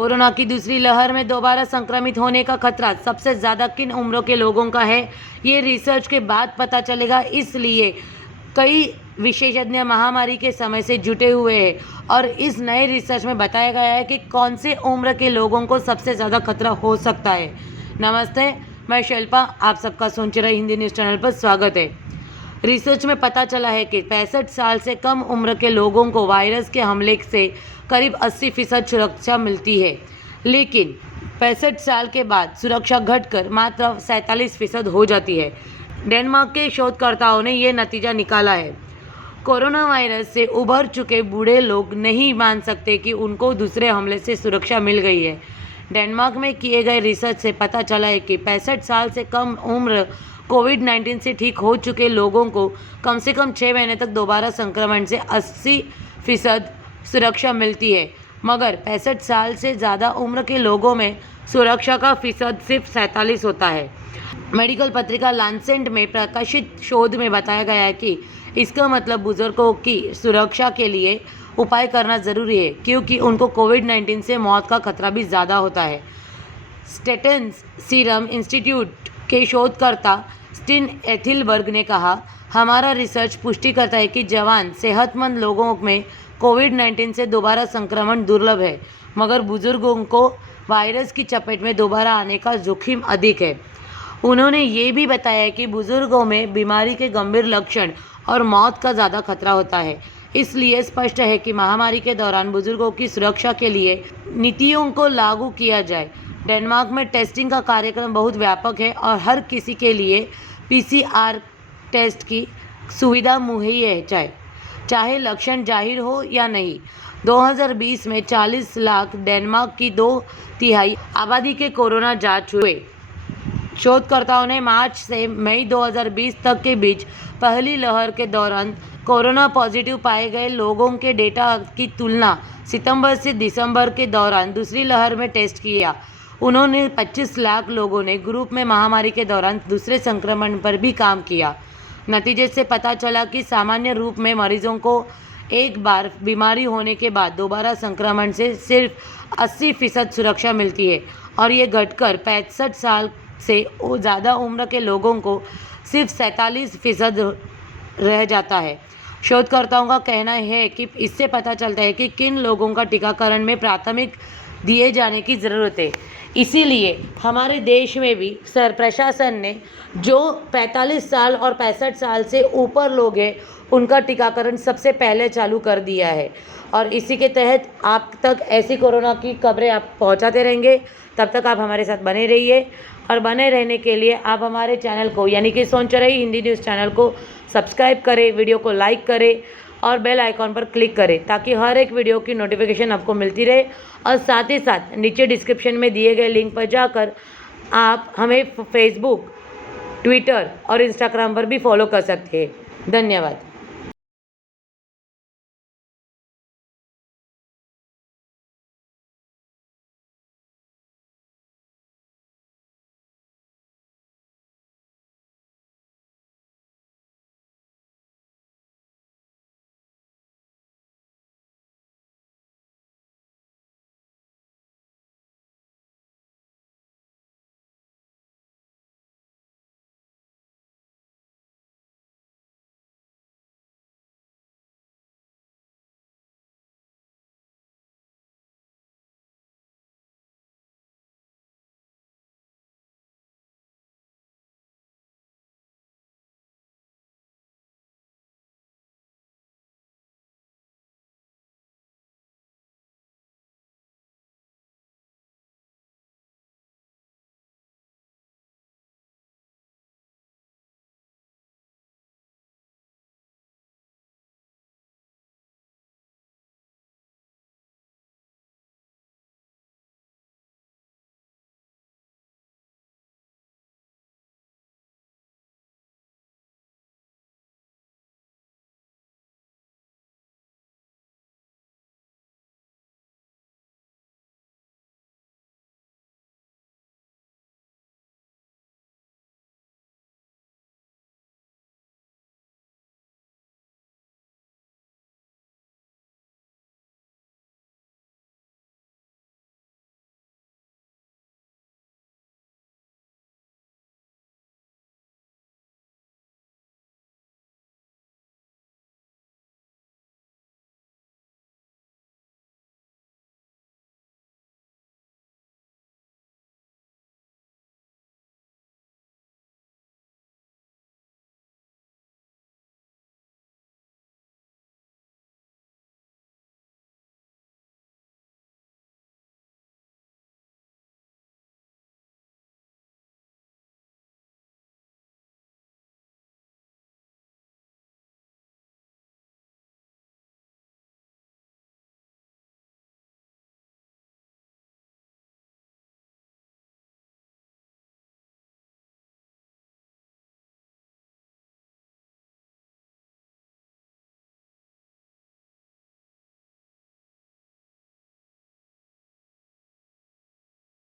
Corona की दूसरी लहर में दोबारा संक्रमित होने का खतरा सबसे ज़्यादा किन उम्रों के लोगों का है, ये रिसर्च के बाद पता चलेगा। इसलिए कई विशेषज्ञ महामारी के समय से जुटे हुए हैं और इस नए रिसर्च में बताया गया है कि कौन से उम्र के लोगों को सबसे ज़्यादा खतरा हो सकता है। नमस्ते, मैं शिल्पा, आप सबका सोचरा हिंदी न्यूज़ चैनल पर स्वागत है। रिसर्च में पता चला है कि 65 साल से कम उम्र के लोगों को वायरस के हमले से करीब 80% सुरक्षा मिलती है, लेकिन 65 साल के बाद सुरक्षा घटकर मात्र 47% हो जाती है। डेनमार्क के शोधकर्ताओं ने यह नतीजा निकाला है। कोरोना वायरस से उभर चुके बूढ़े लोग नहीं मान सकते कि उनको दूसरे हमले से सुरक्षा मिल गई है। डेनमार्क में किए गए रिसर्च से पता चला है कि 65 साल से कम उम्र कोविड-19 से ठीक हो चुके लोगों को कम से कम 6 महीने तक दोबारा संक्रमण से 80% सुरक्षा मिलती है, मगर 65 साल से ज़्यादा उम्र के लोगों में सुरक्षा का फीसद सिर्फ 47 होता है। मेडिकल पत्रिका लांसेट में प्रकाशित शोध में बताया गया है कि इसका मतलब बुजुर्गों की सुरक्षा के लिए उपाय करना ज़रूरी है, क्योंकि उनको कोविड-19 से मौत का खतरा भी ज़्यादा होता है। स्टेटेंस सीरम इंस्टीट्यूट के शोधकर्ता स्टीन एथिलबर्ग ने कहा, हमारा रिसर्च पुष्टि करता है कि जवान सेहतमंद लोगों में कोविड-19 से दोबारा संक्रमण दुर्लभ है, मगर बुजुर्गों को वायरस की चपेट में दोबारा आने का जोखिम अधिक है। उन्होंने ये भी बताया कि बुजुर्गों में बीमारी के गंभीर लक्षण और मौत का ज़्यादा खतरा होता है। इसलिए स्पष्ट है कि महामारी के दौरान बुजुर्गों की सुरक्षा के लिए नीतियों को लागू किया जाए। डेनमार्क में टेस्टिंग का कार्यक्रम बहुत व्यापक है और हर किसी के लिए पीसीआर टेस्ट की सुविधा मुहैया है, चाहे लक्षण जाहिर हो या नहीं। 2020 में 40 लाख डेनमार्क की 2/3 आबादी के कोरोना जांच हुए। शोधकर्ताओं ने मार्च से मई 2020 तक के बीच पहली लहर के दौरान कोरोना पॉजिटिव पाए गए लोगों के डेटा की तुलना सितंबर से दिसंबर के दौरान दूसरी लहर में टेस्ट किया। उन्होंने 25 लाख लोगों ने ग्रुप में महामारी के दौरान दूसरे संक्रमण पर भी काम किया। नतीजे से पता चला कि सामान्य रूप में मरीजों को एक बार बीमारी होने के बाद दोबारा संक्रमण से सिर्फ 80% सुरक्षा मिलती है और ये घटकर 65 साल से ज़्यादा उम्र के लोगों को सिर्फ 47% रह जाता है। शोधकर्ताओं का कहना है कि इससे पता चलता है कि किन लोगों का टीकाकरण में प्राथमिक दिए जाने की ज़रूरत है। इसीलिए हमारे देश में भी प्रशासन ने जो 45 साल और 65 साल से ऊपर लोग हैं उनका टीकाकरण सबसे पहले चालू कर दिया है और इसी के तहत आप तक ऐसी कोरोना की खबरें आप पहुंचाते रहेंगे। तब तक आप हमारे साथ बने रहिए और बने रहने के लिए आप हमारे चैनल को यानी कि सोचरा हिंदी न्यूज़ चैनल को सब्सक्राइब करें, वीडियो को लाइक करें और बेल आइकॉन पर क्लिक करें ताकि हर एक वीडियो की नोटिफिकेशन आपको मिलती रहे। और साथ ही साथ नीचे डिस्क्रिप्शन में दिए गए लिंक पर जाकर आप हमें फेसबुक, ट्विटर और इंस्टाग्राम पर भी फॉलो कर सकते हैं। धन्यवाद।